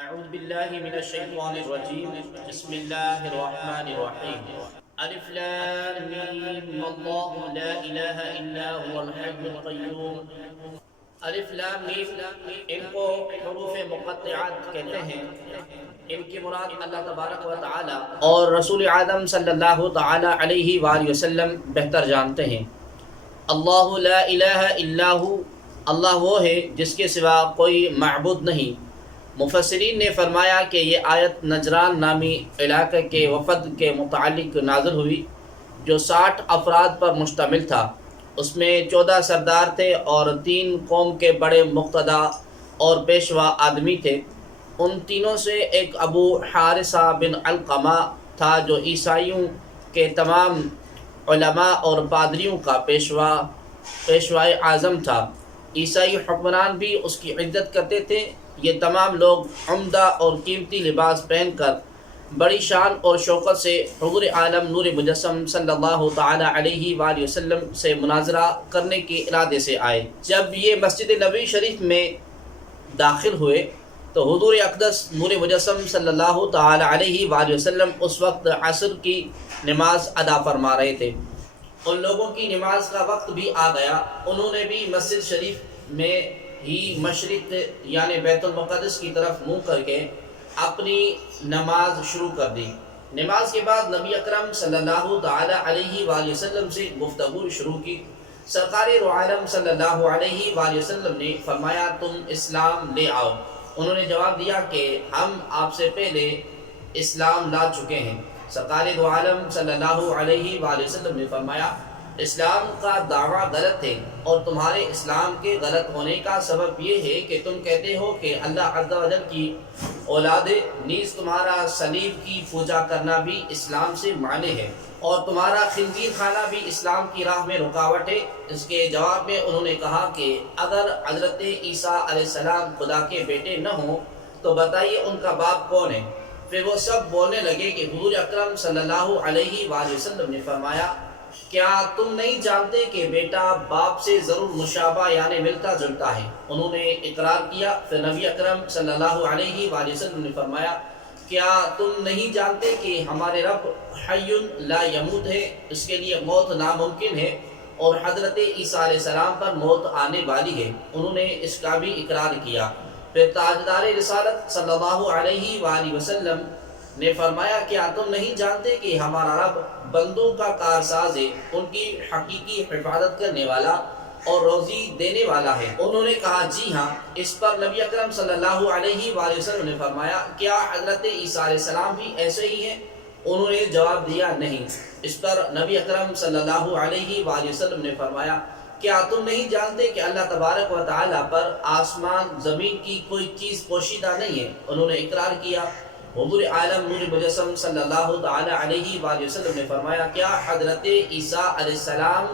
أعوذ بالله من الشيطان الرجيم بسم الله الرحمن الرحيم ألف لام ميم الله لا إله إلا هو الحي القيوم الف لام میم ان کو حروف مقطعات کہتے ہیں۔ ان کی مراد اللہ تبارک و تعالی اور رسول اعظم صلی اللہ تعالی علیہ وآلہ وسلم بہتر جانتے ہیں۔ اللہ لا الہ الا ہو، اللہ وہ ہے جس کے سوا کوئی معبود نہیں۔ مفسرین نے فرمایا کہ یہ آیت نجران نامی علاقے کے وفد کے متعلق نازل ہوئی جو 60 افراد پر مشتمل تھا۔ اس میں 14 سردار تھے اور 3 قوم کے بڑے مقتدا اور پیشوا آدمی تھے۔ ان تینوں سے ایک ابو حارثہ بن علقمہ تھا جو عیسائیوں کے تمام علماء اور پادریوں کا پیشوائے اعظم تھا۔ عیسائی حکمران بھی اس کی عزت کرتے تھے۔ یہ تمام لوگ عمدہ اور قیمتی لباس پہن کر بڑی شان اور شوکت سے حضور عالم نور مجسم صلی اللہ تعالی علیہ وآلہ وسلم سے مناظرہ کرنے کے ارادے سے آئے۔ جب یہ مسجد نبوی شریف میں داخل ہوئے تو حضور اقدس نور مجسم صلی اللہ تعالی علیہ وآلہ وسلم اس وقت عصر کی نماز ادا فرما رہے تھے۔ ان لوگوں کی نماز کا وقت بھی آ گیا۔ انہوں نے بھی مسجد شریف میں ہی مشرق یعنی بیت المقدس کی طرف منہ کر کے اپنی نماز شروع کر دی۔ نماز کے بعد نبی اکرم صلی اللہ تعالی علیہ وآلہ وسلم سے گفتگو شروع کی۔ سرکار عالم صلی اللہ علیہ وآلہ وسلم نے فرمایا تم اسلام لے آؤ۔ انہوں نے جواب دیا کہ ہم آپ سے پہلے اسلام لا چکے ہیں۔ سرکار عالم صلی اللہ علیہ وآلہ وسلم نے فرمایا اسلام کا دعویٰ غلط ہے اور تمہارے اسلام کے غلط ہونے کا سبب یہ ہے کہ تم کہتے ہو کہ اللہ عز و جل کی اولاد ہے، نیز تمہارا صلیب کی پوجا کرنا بھی اسلام سے معنی ہے اور تمہارا خنزیر کھانا بھی اسلام کی راہ میں رکاوٹ ہے۔ اس کے جواب میں انہوں نے کہا کہ اگر حضرت عیسیٰ علیہ السلام خدا کے بیٹے نہ ہوں تو بتائیے ان کا باپ کون ہے؟ پھر وہ سب بولنے لگے کہ حضور اکرم صلی اللہ علیہ وآلہ وسلم نے فرمایا کیا تم نہیں جانتے کہ بیٹا باپ سے ضرور مشابہ یعنی ملتا جلتا ہے؟ انہوں نے اقرار کیا۔ پھر نبی اکرم صلی اللہ علیہ وآلہ وسلم نے فرمایا کیا تم نہیں جانتے کہ ہمارے رب حی لا یموت ہے، اس کے لیے موت ناممکن ہے اور حضرت عیسیٰ علیہ السلام پر موت آنے والی ہے؟ انہوں نے اس کا بھی اقرار کیا۔ پھر تاجدار رسالت صلی اللہ علیہ وآلہ وسلم نے فرمایا کیا تم نہیں جانتے کہ ہمارا رب بندوں کا کارساز ہے، ان کی حقیقی حفاظت کرنے والا اور روزی دینے والا ہے؟ انہوں نے کہا جی ہاں۔ اس پر نبی اکرم صلی اللہ علیہ وآلہ وسلم نے فرمایا کیا حضرت عیسیٰ علیہ السلام بھی ایسے ہی ہیں؟ انہوں نے جواب دیا نہیں۔ اس پر نبی اکرم صلی اللہ علیہ وآلہ وسلم نے فرمایا کیا تم نہیں جانتے کہ اللہ تبارک و تعالیٰ پر آسمان زمین کی کوئی چیز پوشیدہ نہیں ہے؟ انہوں نے اقرار کیا۔ حضور عالم نور مجسم صلی اللہ تعالی علیہ وآلہ وسلم نے فرمایا کیا حضرت عیسیٰ علیہ السلام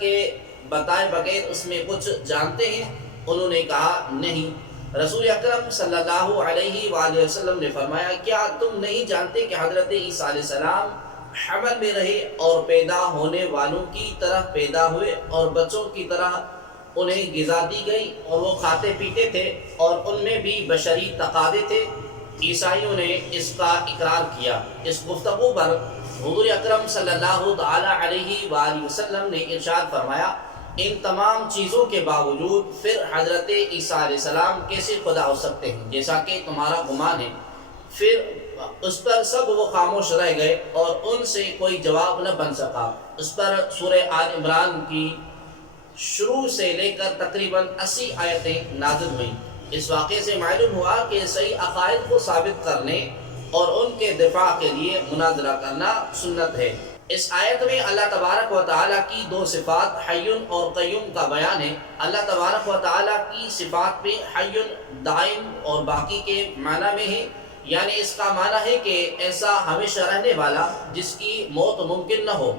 کے بتائے بغیر اس میں کچھ جانتے ہیں؟ انہوں نے کہا نہیں۔ رسول اکرم صلی اللہ علیہ وآلہ وسلم نے فرمایا کیا تم نہیں جانتے کہ حضرت عیسیٰ علیہ السلام حمل میں رہے اور پیدا ہونے والوں کی طرح پیدا ہوئے اور بچوں کی طرح انہیں غذا دی گئی اور وہ کھاتے پیتے تھے اور ان میں بھی بشری تقاضے تھے؟ عیسائیوں نے اس کا اقرار کیا۔ اس گفتگو پر حضور اکرم صلی اللہ تعالی علیہ وآلہ وسلم نے ارشاد فرمایا ان تمام چیزوں کے باوجود پھر حضرت عیسیٰ علیہ السلام کیسے خدا ہو سکتے ہیں جیسا کہ تمہارا گمان ہے؟ پھر اس پر سب وہ خاموش رہ گئے اور ان سے کوئی جواب نہ بن سکا۔ اس پر سورہ آل عمران کی شروع سے لے کر تقریباً 80 آیتیں نازل ہوئیں۔ اس واقعے سے معلوم ہوا کہ صحیح عقائد کو ثابت کرنے اور ان کے دفاع کے لیے مناظرہ کرنا سنت ہے۔ اس آیت میں اللہ تبارک و تعالیٰ کی 2 صفات حی اور قیوم کا بیان ہے۔ اللہ تبارک و تعالیٰ کی صفات میں حی دائم اور باقی کے معنی میں ہے، یعنی اس کا معنی ہے کہ ایسا ہمیشہ رہنے والا جس کی موت ممکن نہ ہو،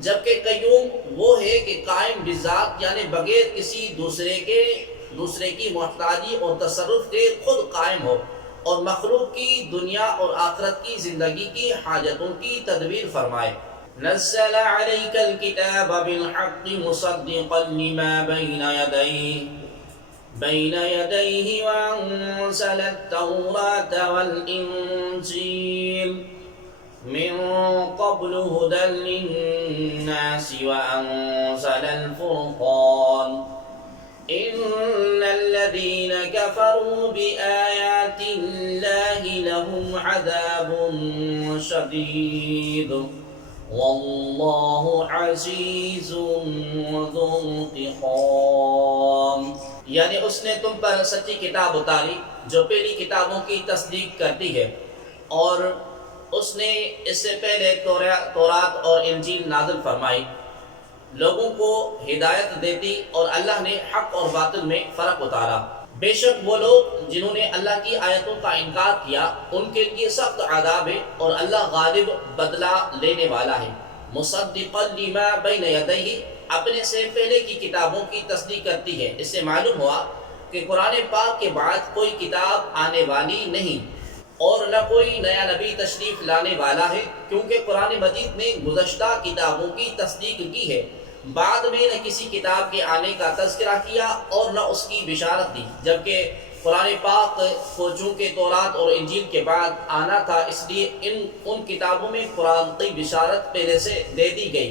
جبکہ قیوم وہ ہے کہ قائم بذات یعنی بغیر کسی دوسرے کی محتاجی اور تصرف کے خود قائم ہو اور مخلوق کی دنیا اور آخرت کی زندگی کی حاجتوں کی تدبیر فرمائے۔ نزل عليك الكتاب بالحق مصدقا لما بين يديه بين يديه وأنزل التوراة والإنجيل من قبل هدى للناس وأنزل الفرقان إن الذين كفروا بآيات الله لهم عذاب شديد واللہ عزیز ذو انتقام. یعنی اس نے تم پر سچی کتاب اتاری جو پہلی کتابوں کی تصدیق کرتی ہے، اور اس نے اس سے پہلے تورات اور انجیل نازل فرمائی، لوگوں کو ہدایت دیتی، اور اللہ نے حق اور باطل میں فرق اتارا. بے شک وہ لوگ جنہوں نے اللہ کی آیتوں کا انکار کیا ان کے لیے سخت عذاب ہے، اور اللہ غالب بدلہ لینے والا ہے. مصدقا لما بین یدیہ، اپنے سے پہلے کی کتابوں کی تصدیق کرتی ہے. اس سے معلوم ہوا کہ قرآن پاک کے بعد کوئی کتاب آنے والی نہیں، اور نہ کوئی نیا نبی تشریف لانے والا ہے، کیونکہ قرآن مجید نے گزشتہ کتابوں کی تصدیق کی ہے، بعد میں نہ کسی کتاب کے آنے کا تذکرہ کیا اور نہ اس کی بشارت دی. جبکہ قرآن پاک کو چونکہ تورات اور انجیل کے بعد آنا تھا، اس لیے ان کتابوں میں قرآن کی بشارت پہلے سے دے دی گئی.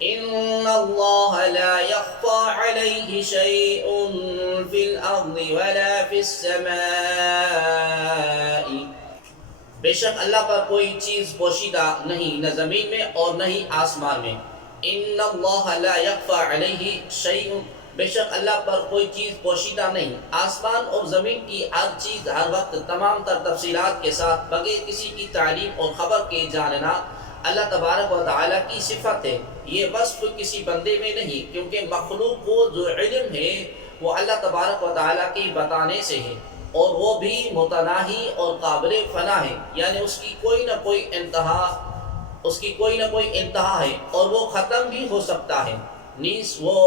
ان اللہ لا یخفى علیہ شیء فی الارض ولا فی السماء، بے شک اللہ پر کوئی چیز پوشیدہ نہیں، نہ زمین میں اور نہ ہی آسمان میں. ان اللہ لا یخفى علیہ شیء، بے شک اللہ پر کوئی چیز پوشیدہ نہیں. آسمان اور زمین کی ہر چیز ہر وقت تمام تر تفصیلات کے ساتھ بغیر کسی کی تعلیم اور خبر کے جاننا اللہ تبارک و تعالیٰ کی صفت ہے. یہ وصف کسی بندے میں نہیں، کیونکہ مخلوق کو جو علم ہے وہ اللہ تبارک و تعالیٰ کے بتانے سے ہے، اور وہ بھی متناہی اور قابل فنا ہے. یعنی اس کی کوئی نہ کوئی انتہا ہے، اور وہ ختم بھی ہو سکتا ہے. نیز وہ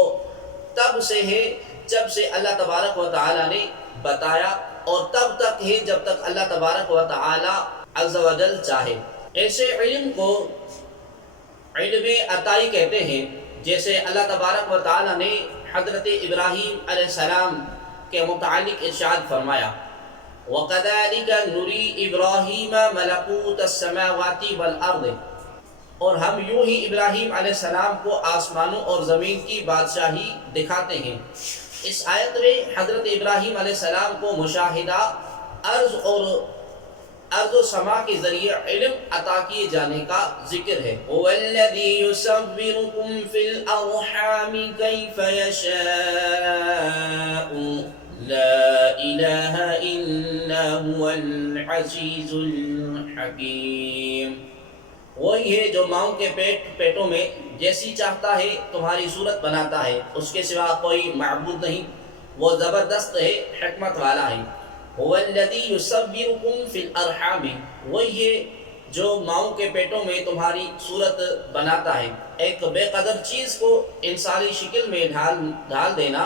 تب سے ہے جب سے اللہ تبارک و تعالیٰ نے بتایا، اور تب تک ہے جب تک اللہ تبارک و تعالیٰ عز و جل چاہے. ایسے علم کو علم عطائی کہتے ہیں، جیسے اللہ تبارک و تعالیٰ نے حضرت ابراہیم علیہ السلام کے متعلق ارشاد فرمایا، وَقَذَلِكَ نُرِي إِبْرَاهِيمَ مَلَكُوتَ السَّمَاوَاتِ وَالْأَرْضِ، اور ہم یوں ہی ابراہیم علیہ السلام کو آسمانوں اور زمین کی بادشاہی دکھاتے ہیں. اس آیت میں حضرت ابراہیم علیہ السلام کو مشاہدہ ارض و سما کے ذریعے علم عطا کیے جانے کا ذکر ہے. هُوَ الَّذِي يُصَوِّرُكُمْ فِي الْأَرْحَامِ كَيْفَ يَشَاءُ لَا إِلَٰهَ إِلَّا هُوَ الْعَزِيزُ الْحَكِيمُ. وہی ہے جو ماؤں کے پیٹوں میں جیسی چاہتا ہے تمہاری صورت بناتا ہے، اس کے سوا کوئی معبود نہیں، وہ زبردست ہے، حکمت والا ہے. هُوَ الَّذِي يُصَوِّرُكُمْ فِي الْأَرْحَامِ، وہی ہے جو ماؤں کے پیٹوں میں تمہاری صورت بناتا ہے. ایک بے قدر چیز کو انسانی شکل میں ڈھال دینا،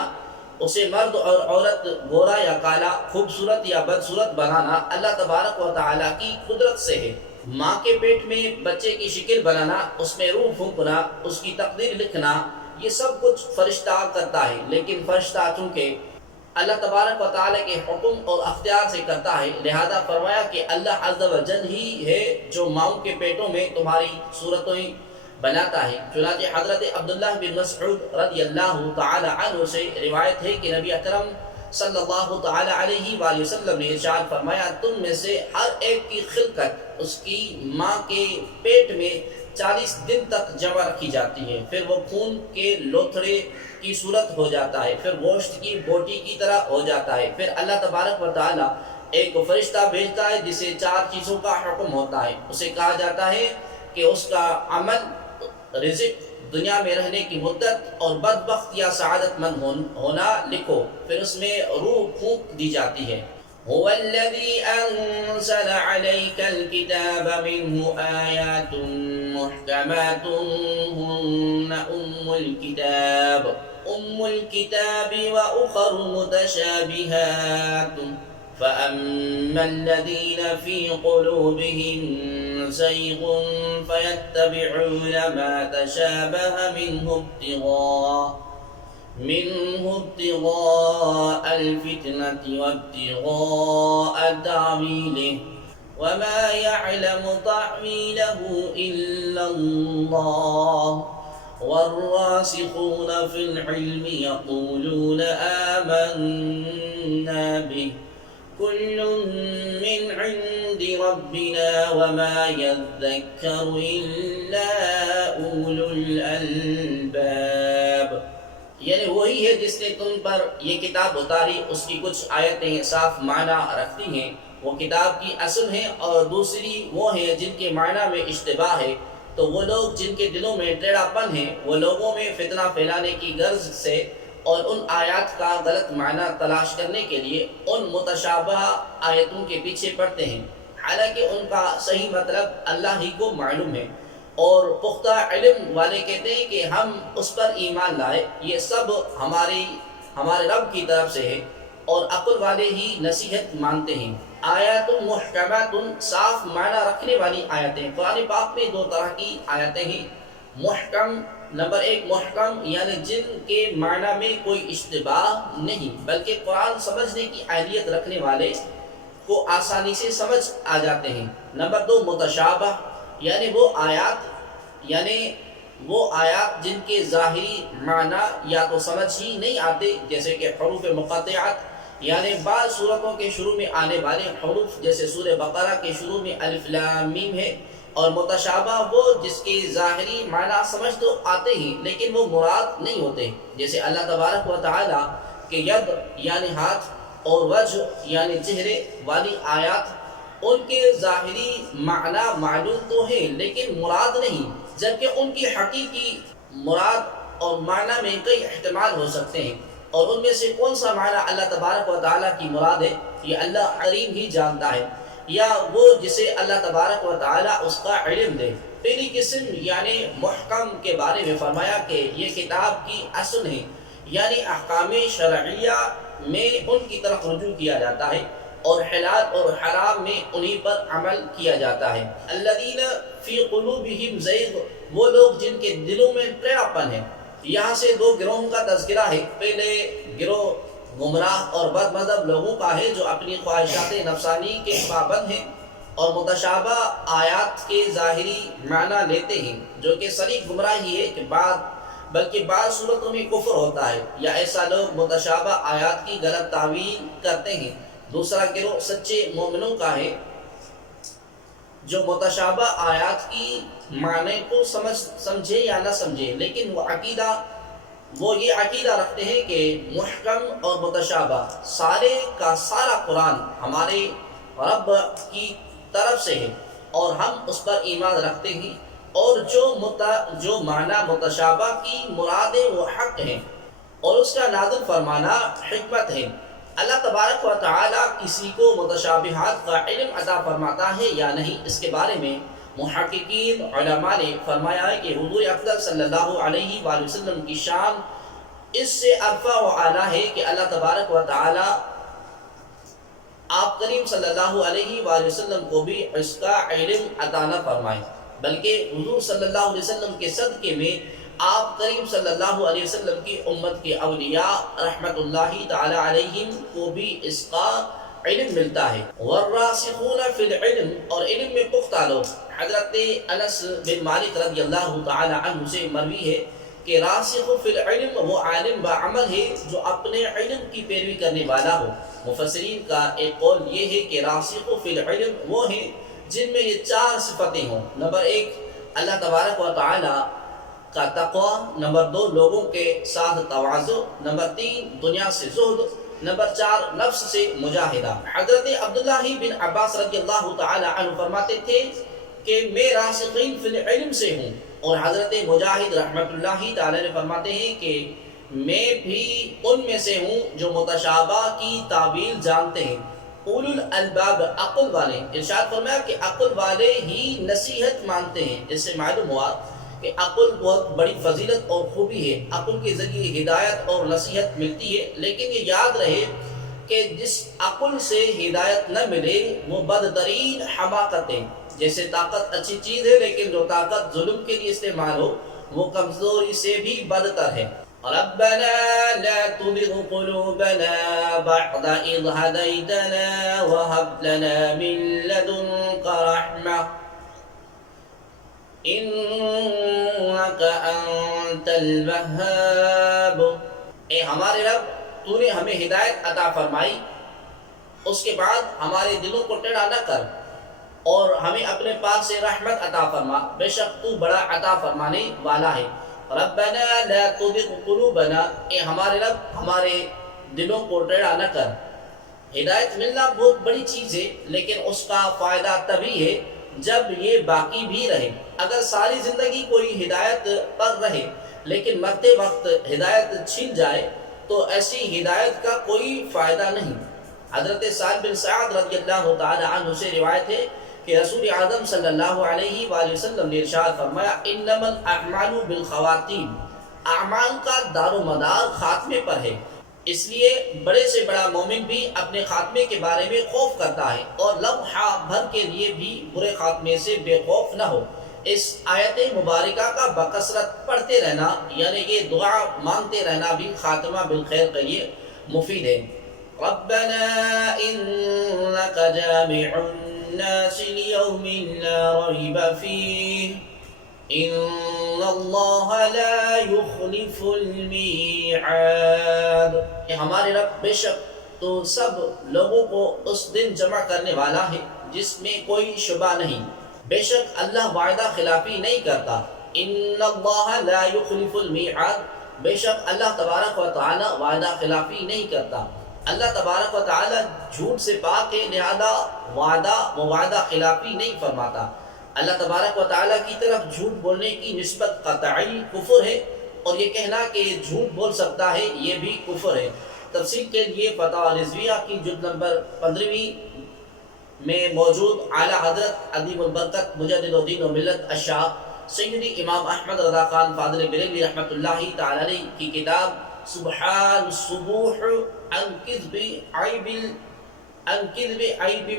اسے مرد اور عورت، گورا یا کالا، خوبصورت یا بدصورت بنانا اللہ تبارک و تعالیٰ کی قدرت سے ہے. ماں کے پیٹ میں بچے کی شکل بنانا، اس میں روح پھونکنا، اس کی تقدیر لکھنا، یہ سب کچھ فرشتہ کرتا ہے. لیکن فرشتہ چونکہ اللہ تبارک و تعالیٰ کے حکم اور اختیار سے کرتا ہے، لہذا فرمایا کہ اللہ عز و جل ہی ہے جو ماؤں کے پیٹوں میں تمہاری صورتیں بناتا ہے. چنانچہ حضرت عبداللہ بن مسعود رضی اللہ تعالی عنہ سے روایت ہے کہ نبی اکرم صلی اللہ تعالی علیہ وآلہ وسلم نے ارشاد فرمایا، تم میں سے ہر ایک کی خلقت اس کی ماں کے پیٹ میں 40 دن تک جمع رکھی جاتی ہے، پھر وہ خون کے لوتھڑے کی صورت ہو جاتا ہے، پھر گوشت کی بوٹی کی طرح ہو جاتا ہے. پھر اللہ تبارک و تعالی ایک فرشتہ بھیجتا ہے جسے 4 چیزوں کا حکم ہوتا ہے. اسے کہا جاتا ہے کہ اس کا عمل، رزق، دنیا میں رہنے کی مدت اور بدبخت یا سعادت مند ہونا لکھو. پھر اس میں روح پھونک دی جاتی ہے. هُوَ الَّذِي أَنزَلَ عَلَيْكَ الْكِتَابَ مِنْهُ آيَاتٌ مُحْكَمَاتٌ هُنَّ أُمُّ الْكِتَابِ وَأُخَرُ مُتَشَابِهَاتٌ فَأَمَّا الَّذِينَ فِي قُلُوبِهِمْ زَيْغٌ فَيَتَّبِعُونَ مَا تَشَابَهَ مِنْهُ ابْتِغَاءَ منه ابتغاء الفتنة وابتغاء تعويله وما يعلم تعويله إلا الله والراسخون في العلم يقولون آمنا به كل من عند ربنا وما يذكر إلا أولو الألباب. یعنی وہی ہے جس نے تم پر یہ کتاب اتاری، اس کی کچھ آیتیں صاف معنی رکھتی ہیں، وہ کتاب کی اصل ہیں، اور دوسری وہ ہیں جن کے معنی میں اشتباہ ہے۔ تو وہ لوگ جن کے دلوں میں ٹیڑھا پن ہے، وہ لوگوں میں فتنہ پھیلانے کی غرض سے اور ان آیات کا غلط معنی تلاش کرنے کے لیے ان متشابہ آیتوں کے پیچھے پڑتے ہیں، حالانکہ ان کا صحیح مطلب اللہ ہی کو معلوم ہے۔ اور پختہ علم والے کہتے ہیں کہ ہم اس پر ایمان لائے، یہ سب ہمارے رب کی طرف سے ہے، اور عقل والے ہی نصیحت مانتے ہیں۔ آیات محکمات، صاف معنی رکھنے والی آیتیں۔ قرآن پاک میں دو طرح کی آیتیں ہیں۔ محکم، نمبر ایک محکم یعنی جن کے معنی میں کوئی اشتباہ نہیں بلکہ قرآن سمجھنے کی اہلیت رکھنے والے کو آسانی سے سمجھ آ جاتے ہیں۔ نمبر دو متشابہ یعنی وہ آیات جن کے ظاہری معنی یا تو سمجھ ہی نہیں آتے، جیسے کہ حروف مقطعات، یعنی بعض صورتوں کے شروع میں آنے والے حروف، جیسے سورہ بقرہ کے شروع میں الف لام میم ہے۔ اور متشابہ وہ جس کے ظاہری معنی سمجھ تو آتے ہیں لیکن وہ مراد نہیں ہوتے، جیسے اللہ تبارک و تعالی کے ید یعنی ہاتھ اور وجہ یعنی چہرے والی آیات، ان کے ظاہری معنی معلوم تو ہے لیکن مراد نہیں، جبکہ ان کی حقیقی مراد اور معنی میں کئی احتمال ہو سکتے ہیں، اور ان میں سے کون سا معنی اللہ تبارک و تعالیٰ کی مراد ہے یہ اللہ علیم ہی جانتا ہے، یا وہ جسے اللہ تبارک و تعالیٰ اس کا علم دے۔ پہلی قسم یعنی محکم کے بارے میں فرمایا کہ یہ کتاب کی اصل ہے، یعنی احکام شرعیہ میں ان کی طرف رجوع کیا جاتا ہے، اور حلال اور حرام میں انہی پر عمل کیا جاتا ہے۔ الذین فی قلوبہم زیغ، وہ لوگ جن کے دلوں میں ٹیڑھا پن ہے۔ یہاں سے دو گروہوں کا تذکرہ ہے۔ پہلے گروہ گمراہ اور بد مذہب لوگوں کا ہے جو اپنی خواہشات نفسانی کے پابند ہیں اور متشابہ آیات کے ظاہری معنی لیتے ہیں، جو کہ صریح گمراہی ہے کہ بلکہ بعض صورتوں میں کفر ہوتا ہے، یا ایسا لوگ متشابہ آیات کی غلط تعویل کرتے ہیں۔ دوسرا گروہ سچے مومنوں کا ہے جو متشابہ آیات کی معنی کو سمجھے یا نہ سمجھے، لیکن وہ یہ عقیدہ رکھتے ہیں کہ محکم اور متشابہ سارے کا سارا قرآن ہمارے رب کی طرف سے ہے اور ہم اس پر ایمان رکھتے ہیں، اور جو معنی متشابہ کی مراد وہ حق ہیں اور اس کا نازل فرمانا حکمت ہے۔ اللہ تبارک و تعالی کسی کو متشابہات کا علم عطا فرماتا ہے یا نہیں، اس کے بارے میں محققین علماء نے فرمایا ہے کہ حضور افضل صلی اللہ علیہ وآلہ وسلم کی شان اس سے ارفع و اعلیٰ ہے کہ اللہ تبارک و تعالی آپ کریم صلی اللہ علیہ وآلہ وسلم کو بھی اس کا علم عطا نہ فرمائے، بلکہ حضور صلی اللہ علیہ وسلم کے صدقے میں آپ کریم صلی اللہ علیہ وسلم کی امت کے اولیاء رحمت اللہ تعالی علیہم کو بھی اس کا علم ملتا ہے۔ والراسخون فی العلم، اور علم میں پختہ لوگ۔ حضرت انس بن مالک رضی اللہ تعالی عنہ سے مروی ہے کہ راسخ فی العلم وہ عالم بعمل ہے جو اپنے علم کی پیروی کرنے والا ہو۔ مفسرین کا ایک قول یہ ہے کہ راسخ فی العلم وہ ہیں جن میں یہ چار صفتیں ہوں۔ نمبر ایک اللہ تبارک و تعالی کا تقوی، نمبر دو لوگوں کے ساتھ تواضع، نمبر تین دنیا سے زہد، نمبر چار نفس سے مجاہدہ۔ حضرت عبداللہ بن عباس رضی اللہ تعالی عنہ فرماتے تھے کہ میں راسخین فی العلم سے ہوں، اور حضرت مجاہد رحمت اللہ تعالی نے فرماتے ہیں کہ میں بھی ان میں سے ہوں جو متشابہ کی تعویل جانتے ہیں۔ اولو الالباب، عقل والے۔ ارشاد فرمایا کہ عقل والے ہی نصیحت مانتے ہیں، جس سے معلوم ہوا کہ عقل بہت بڑی فضیلت اور خوبی ہے۔ عقل کے ذریعے ہدایت اور نصیحت ملتی ہے، لیکن یہ یاد رہے کہ جس عقل سے ہدایت نہ ملے وہ بدترین حماقت ہے۔ جیسے طاقت اچھی چیز ہے لیکن جو طاقت ظلم کے لیے استعمال ہو وہ کمزوری سے بھی بدتر ہے۔ ربنا لا تزغ قلوبنا بعد إذ هديتنا وهب لنا من لدنك رحمة إنك أنت الوهاب۔ اے ہمارے رب، تو نے ہمیں ہدایت عطا فرمائی، اس کے بعد ہمارے دلوں کو ٹیڑھا نہ کر اور ہمیں اپنے پاس سے رحمت عطا فرما، بے شک تو بڑا عطا فرمانے والا ہے۔ ربنا لا تزغ قلوبنا، اے ہمارے رب ہمارے دلوں کو ٹیڑھا نہ کر۔ ہدایت ملنا بہت بڑی چیز ہے، لیکن اس کا فائدہ تبھی ہے جب یہ باقی بھی رہے۔ اگر ساری زندگی کوئی ہدایت پر رہے لیکن مرتے وقت ہدایت چھن جائے تو ایسی ہدایت کا کوئی فائدہ نہیں۔ حضرت سعد بن سعد رضی اللہ تعالی عنہ سے روایت ہے کہ رسول اعظم صلی اللہ علیہ وآلہ وسلم نے ارشاد فرمایا، انما الاعمال بالخواتیم، اعمال کا دار و مدار خاتمے پر ہے، اس لیے بڑے سے بڑا مومن بھی اپنے خاتمے کے بارے میں خوف کرتا ہے اور لمحہ بھر کے لیے بھی برے خاتمے سے بے خوف نہ ہو۔ اس آیت مبارکہ کا بکثرت پڑھتے رہنا، یعنی یہ دعا مانگتے رہنا بھی خاتمہ بالخیر کے لیے مفید ہے۔ ربنا انك جامع الناس ليوم لا ريب فيه ان اللہ لا يخلف المیعاد۔ کہ ہمارے رب، بے شک تو سب لوگوں کو اس دن جمع کرنے والا ہے جس میں کوئی شبہ نہیں، بے شک اللہ وعدہ خلافی نہیں کرتا۔ ان اللہ لا يخلف المیعاد، بے شک اللہ تبارک و تعالی وعدہ خلافی نہیں کرتا۔ اللہ تبارک و تعالی جھوٹ سے پاک ہے، لہذا وعدہ خلافی نہیں فرماتا۔ اللہ تبارک و تعالیٰ کی طرف جھوٹ بولنے کی نسبت قطعی کفر ہے، اور یہ کہنا کہ جھوٹ بول سکتا ہے یہ بھی کفر ہے۔ تفصیل کے لیے فتاوی رضویہ کی جلد نمبر 15 میں موجود اعلیٰ حضرت عظیم البرکت مجدد الدین و ملت الشاہ سیدی امام احمد رضا خان فاضل بریلوی رحمۃ اللہ تعالی علیہ کی کتاب سبحان الصبوح عن کذب عیب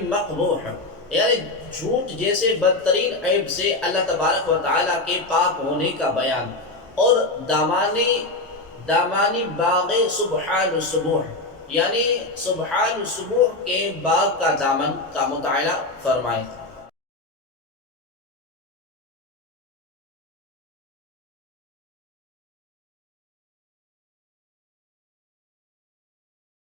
مقبوح، یعنی جھوٹ جیسے بدترین عیب سے اللہ تبارک و تعالیٰ کے پاک ہونے کا بیان، اور دامانی باغ سبحان الصبوح، یعنی سبحان الصبوح کے باغ کا دامن کا مطالعہ فرمائیں۔